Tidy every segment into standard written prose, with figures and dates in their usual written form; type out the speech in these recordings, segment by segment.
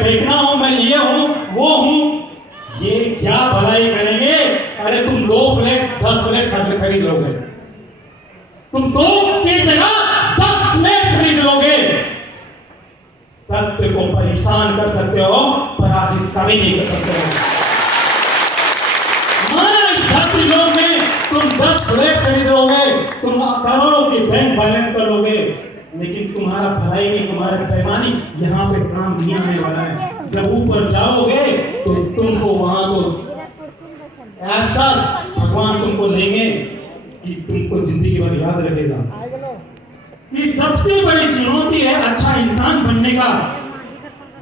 मैं देखना हूं, मैं ये हूं वो हूं, ये क्या भलाई करेंगे? अरे तुम 2 फ्लैट 10 फ्लैट खरीद लोगे, तुम 2 की जगह 10 फ्लैट खरीद लोगे। सत्य को परेशान कर सकते हो, पराजित कभी नहीं कर सकते हो। माना इस धरती लोग में तुम 10 फ्लैट खरीद लोगे, तुम करोड़ों की बैंक बैलेंस कर लोगे, लेकिन तुम्हारा भलाई नहीं, तुम्हारा बेईमानी यहाँ पे काम नहीं आने वाला है। जब ऊपर जाओगे तो तुमको वहां तो ऐसा भगवान तुमको लेंगे कि तुमको जिंदगी भर याद रखेगा। ये सबसे बड़ी चुनौती है अच्छा इंसान बनने का।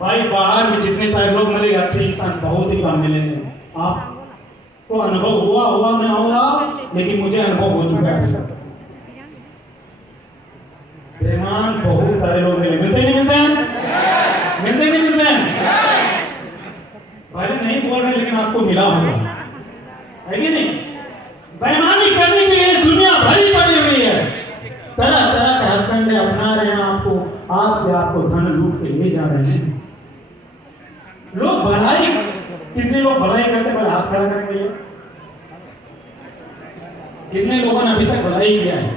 भाई बाहर में जितने सारे लोग मिले अच्छे इंसान बहुत ही कम मिलेंगे। आपको अनुभव हुआ नहीं होगा, लेकिन मुझे अनुभव हो चुका है। बेईमान बहुत सारे लोग मिले, मिलते नहीं मिलते हैं, मिलते नहीं मिलते हैं। पहले नहीं बोल रहे लेकिन आपको मिला होगा, है कि नहीं? बेईमानी करने के लिए दुनिया भरी पड़ी हुई है, तरह तरह के हथकंडे अपना रहे हैं, आपको धन लूट के ले जा रहे हैं। लोग भलाई, कितने लोग भलाई करते हैं? हाथ खड़ा करेंगे। कितने लोगों ने अभी तक भलाई किया है?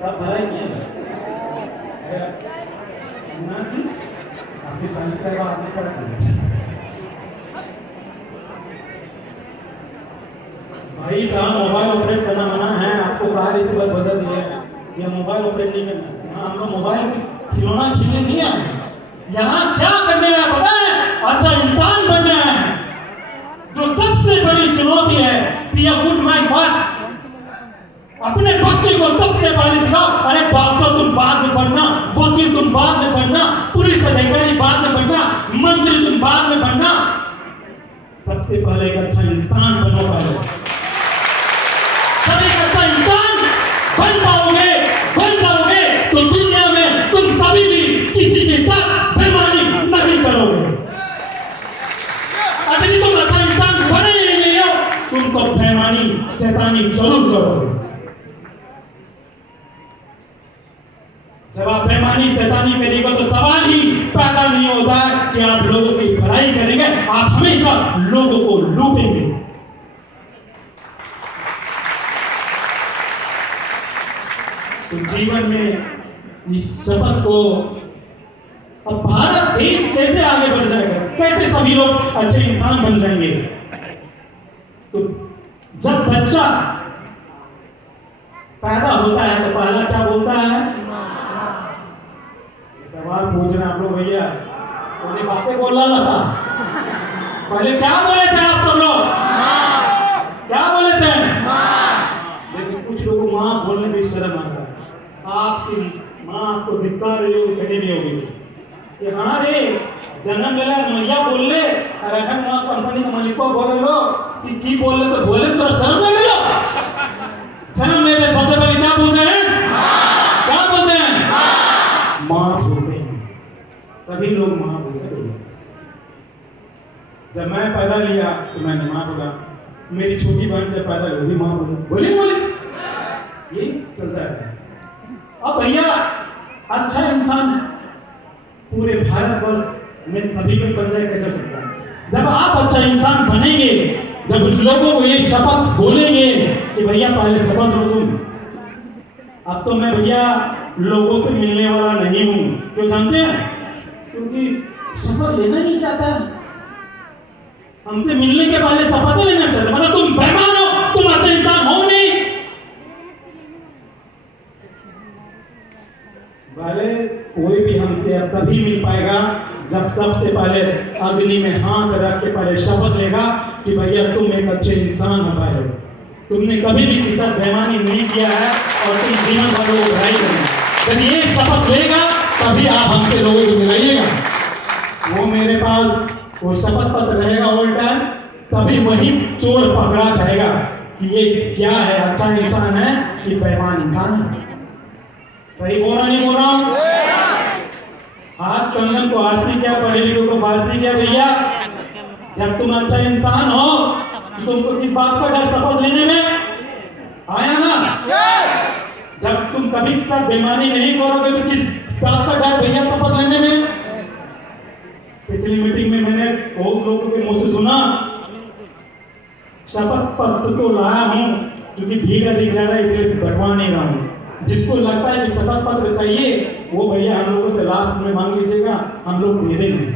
सब भलाई किया है। आपकी साइंस है बात नहीं करते भाई साहब। मोबाइल ऑपरेट करना मना है, आपको कार इस बार बदल दिया है, ये मोबाइल ऑपरेट नहीं करना। हाँ, हम लोग मोबाइल खिलौना खेलने नहीं आए, यहाँ क्या करने आए पता है? अच्छा इंसान बनने आए। जो सबसे बड़ी चुनौती है, be a good man first. अपने बच्चे को सबसे पहले दिखाओ। अरे डॉक्टर तुम बाद में बनना, वकील तुम बाद में बनना, पुलिस अधिकारी बाद में बनना, मंत्री तुम बाद में बनना, सबसे पहले एक अच्छा इंसान बनो। पहले जब एक अच्छा इंसान बन जाओगे तो दुनिया में तुम कभी भी किसी के साथ बेईमानी नहीं करोगे। अगर तुम अच्छा इंसान बने ही नहीं हो, तुम तो बेईमानी शैतानी जरूर करोगे। जब आप बेईमानी शैतानी करेंगे तो सवाल ही पैदा नहीं होता कि आप लोगों की भलाई करेंगे, आप हमेशा लोगों को लूटेंगे। तो जीवन में इस शपथ को, अब भारत देश कैसे आगे बढ़ जाएगा, कैसे सभी लोग अच्छे इंसान बन जाएंगे? तो जब बच्चा पैदा होता है तो पहला क्या बोलता है? सवाल पूछ रहे आप लोग भैया, उन्हें बातें बोल रहा था। पहले क्या बोले थे आप सब लोग? क्या बोले थे? लेकिन कुछ लोगों को माँ बोलने में शर्म आता है। आपकी माँ आपको धिक्कार रही होगी, कहीं भी होगी कि हाँ रे जन्म लेला मैया बोल ले, और अगर माँ कंपनी का मालिक को बोल लो कि बोल ले तो बोले तो शर्म लग रही हो। जन्म लेते सबसे पहले क्या बोलते हैं? क्या बोलते हैं? माँ बोलते हैं। सभी लोग माँ बोलते हैं। जब मैं पैदा लिया तो मैंने माँ बोला, मेरी छोटी बहन जब पैदा हुई भी माँ बोली, यही चलता है। अब भैया अच्छा इंसान पूरे भारतवर्ष में सभी में बन जाए, कैसे हो सकता है? जब आप अच्छा इंसान बनेंगे, जब लोगों को ये शपथ बोलेंगे कि भैया पहले शपथ लो तुम। अब तो मैं भैया लोगों से मिलने वाला नहीं हूं, क्यों जानते हैं? क्योंकि शपथ लेना नहीं चाहता, हमसे मिलने के पहले शपथ लेना चाहता। मतलब तुम बेईमान हो, तुम अच्छे इंसान हो नहीं। भले कोई भी हमसे अब तभी मिल पाएगा जब सबसे पहले अग्नि में हाथ रख के पहले शपथ लेगा कि भैया तुम एक अच्छे इंसान हो पाए, तुमने कभी भी किसी साथ बेईमानी नहीं किया है और तुम जीवन भर लोगों को बुराई करेंगे। जब ये शपथ लेगा तभी आप हमसे लोगों को मिलाइएगा। वो मेरे पास वो शपथ पत्र रहेगा ऑल टाइम, तभी वही चोर पकड़ा जाएगा कि ये क्या है, अच्छा इंसान है कि बेईमान इंसान है। सही बोल रहा नहीं बोल रहा हूं? हाथ कंगन को आरती क्या, पढ़े लिखों को फारसी क्या भैया? जब तुम अच्छा इंसान हो तो तुमको किस बात का डर शपथ लेने में आया ना? जब तुम कभी साथ बेईमानी नहीं करोगे तो किस बात का डर भैया शपथ लेने में? पिछली मीटिंग में मैंने बहुत लोगों के मुंह से सुना, शपथ पत्र तो लाया हूं क्योंकि भीड़ अधिक ज्यादा इसलिए बंटवा नहीं रहा हूं। जिसको लगता है कि शपथ पत्र चाहिए वो भैया हम लोगों से लास्ट में मांग लीजिएगा, हम लोग दे देंगे।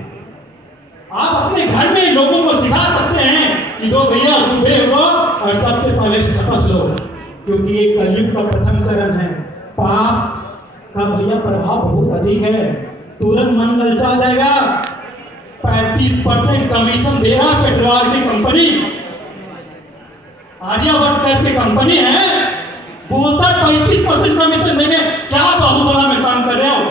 आप अपने घर में लोगों को सिखा सकते हैं कि दो भैया सुबह उठो और सबसे पहले शपथ लो, क्योंकि ये कलयुग का प्रथम चरण है। पाप का भैया प्रभाव बहुत अधिक है, तुरंत मन ललचा जाएगा। 35% कमीशन दे रहा पेट्रोल की कंपनी, आर्यावर्त करके कंपनी है, बोलता 35% कमीशन देंगे। क्या बाहुबला में काम कर रहे हो?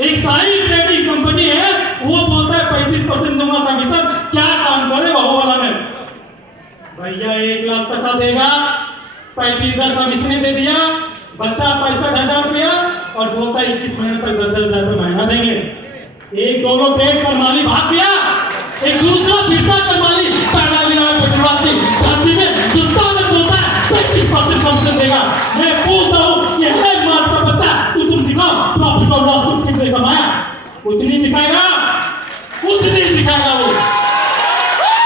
एक साई ट्रेडिंग कंपनी है, वो बोलता है 35% दूंगा कमीशन। क्या काम कर रहे बाहुबला में? भैया 1 लाख टका देगा, 35,000 कमीशन दे दिया, बच्चा 65,000 रुपया और बोलता है 21 महीने तक 10,000 रुपये महीना देंगे। एक दोनों ट्रेड कर माली भाग गया, एक दूसरा फिरसा कर माली पैदा लिया पेट्रोल धरती में जो ताकत होता है 35% कमीशन देगा। मैं पूछता हूँ कि है मार का बच्चा, तुम दिखाओ प्रॉफिट और लॉस तुम कितने कमाया? कुछ नहीं दिखाएगा, कुछ नहीं दिखाएगा। वो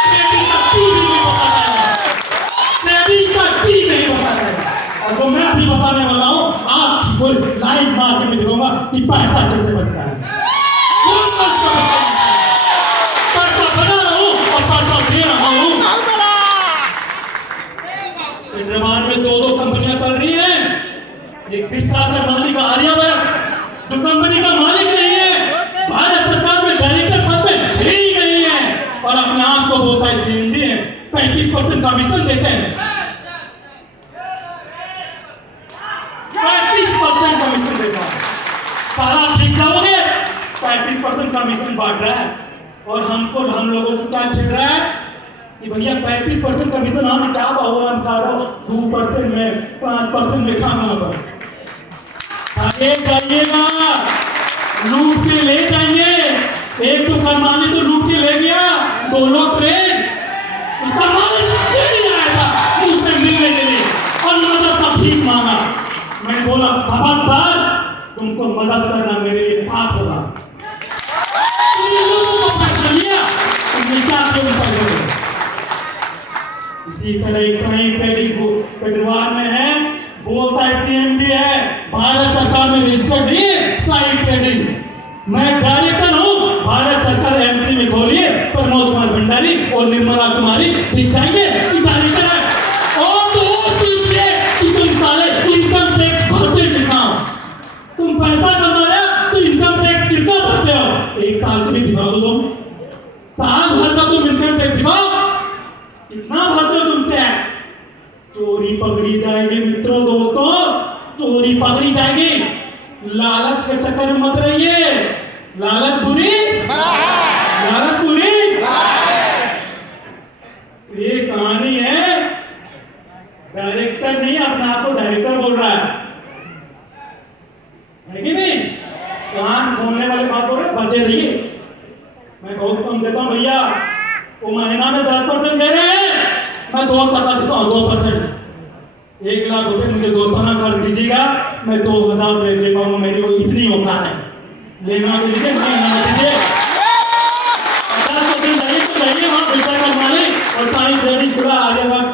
ट्रेडिंग का टी नहीं बताता है, ट्रेडिंग का टी नहीं बताता है। और जो मैं अभी बताने वाला हूँ आपको लाइव मार के मैं दिखाऊंगा कि पैसा कैसे बनता है। पैसा बना रहा हूँ और पैसा दे रहा हूँ। हैदराबाद में 2 कंपनियां चल रही हैं। एक बिरसा का मालिक आर्यावर्त जो कंपनी का मालिक नहीं है, भारत सरकार में डायरेक्टर पद में ही नहीं है और अपने आप को बोलता है सीएमडी है, 35% कमीशन देते हैं। 35% कमीशन देता है। सारा ठीक जाओगे, 35% कमीशन बांट रहा है और हम लोगों को क्या छिड़ रहा है कि भैया 35% कमीशन आने क्या बाहुबला हम खा रहा हो 2% में 5% में खाना पर आगे जाइएगा, लूट के ले जाएंगे। एक तो करमानी तो लूट के ले गया, 2 लोग ट्रेन उसका मालिक नहीं आएगा उससे मिलने के लिए और मदद का भीख मांगा। मैं बोला खबरदार, तुमको मदद करना मेरे लिए पाप होगा। इसी तरह एक साई ट्रेडिंग पेट्रोल में है, बोलता है सीएमडी है, भारत सरकार में रजिस्टर्ड नहीं है साई ट्रेडिंग। मैं डायरेक्टर हूँ, भारत सरकार एमसी में खोलिए, प्रमोद कुमार भंडारी और निर्मला कुमारी दिख जाएंगे कि डायरेक्टर है। और तो पूछिए कि तुम साले इनकम टैक्स भरते कितना हो? तुम पैसा कमा रहे हो तो इनकम टैक्स कितना भरते हो? 1 साल के लिए दिखा दो तुम, साल भर का तुम इनकम टैक्स दिखाओ, कितना भरते हो तुम टैक्स? चोरी पकड़ी जाएगी मित्रों, दोस्तों, चोरी पकड़ी जाएगी। लालच के चक्कर में मत रहिए, लालच बुरी, लालच बुरी। ये कहानी है, डायरेक्टर नहीं अपने आप को डायरेक्टर बोल रहा है कि नहीं? कान खोलने वाले बात हो रहे, बचे रहिए। मैं बहुत कम देता हूं भैया, वो महीना में 10% दे रहे हैं, मैं 2% देता हूँ, 2%। 1 लाख रुपए मुझे दोस्ताना कर दीजिएगा, मैं 2,000 रुपए दे पाऊंगा। मेरी को इतनी औकात है, लेना तो लीजिए, लेना तो लीजिए। 50% नहीं तो जाइए वहाँ पैसा का मालिक और सारी ट्रेडिंग पूरा आर्यावर्त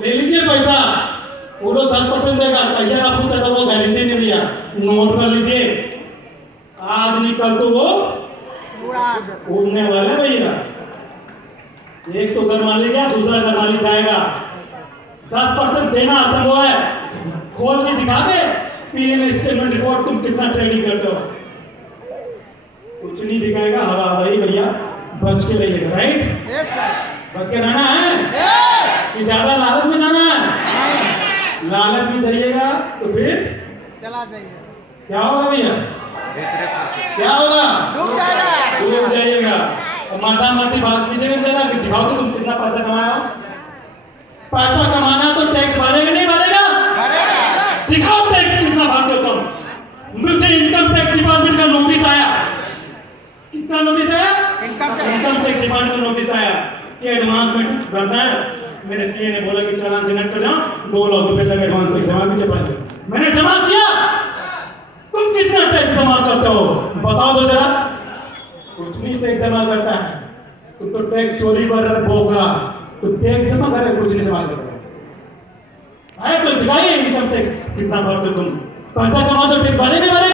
ले लीजिए पैसा। वो लोग 10% देगा, पैसा आप पूछा था वो गारंटी नहीं दिया, नोट कर लीजिए। आज नहीं कल तो वो उड़ने वाला भैया। एक तो घर मालिक है, दूसरा घर मालिक जाएगा। 10% देना असंभव है, खोल के दिखा दे पीएन स्टेटमेंट रिपोर्ट, तुम कितना ट्रेडिंग करते हो। कुछ नहीं दिखाएगा, हवा हवाई भैया, बच के रहिएगा। राइट, बच के रहना है कि ज्यादा लालच में जाना है? लालच में जाइएगा तो फिर चला जाइए, क्या होगा भैया? क्या होगा? डूब जाइएगा। और माता माती बात कीजिएगा जरा कि दिखाओ तो तुम कितना पैसा कमाया हो। पैसा कमाना तो टैक्स भरेगा नहीं भरेगा? दिखाओ टैक्स कितना भरते हो तुम। मुझे इनकम टैक्स डिपार्टमेंट का नोटिस आया। किसका नोटिस आया? इनकम टैक्स डिपार्टमेंट का नोटिस आया कि एडवांस में टैक्स भरना है। मेरे सीए ने बोला कि चालान जनरेट कर जाओ, 2 लाख रुपए तक एडवांस टैक्स जमा कीजिए पहले। मैंने जमा किया। तुम कितना टैक्स जमा करते हो बताओ तो जरा। कुछ नहीं टैक्स जमा करता है। तू तो टैक्स चोरी कर रहा है बोका। तू टैक्स जमा कर रहा है, कुछ नहीं जमा कर रहा है। तो दिखाइए इनकम टैक्स कितना भरते तुम। पैसा जमा तो टैक्स भरे नहीं भरे।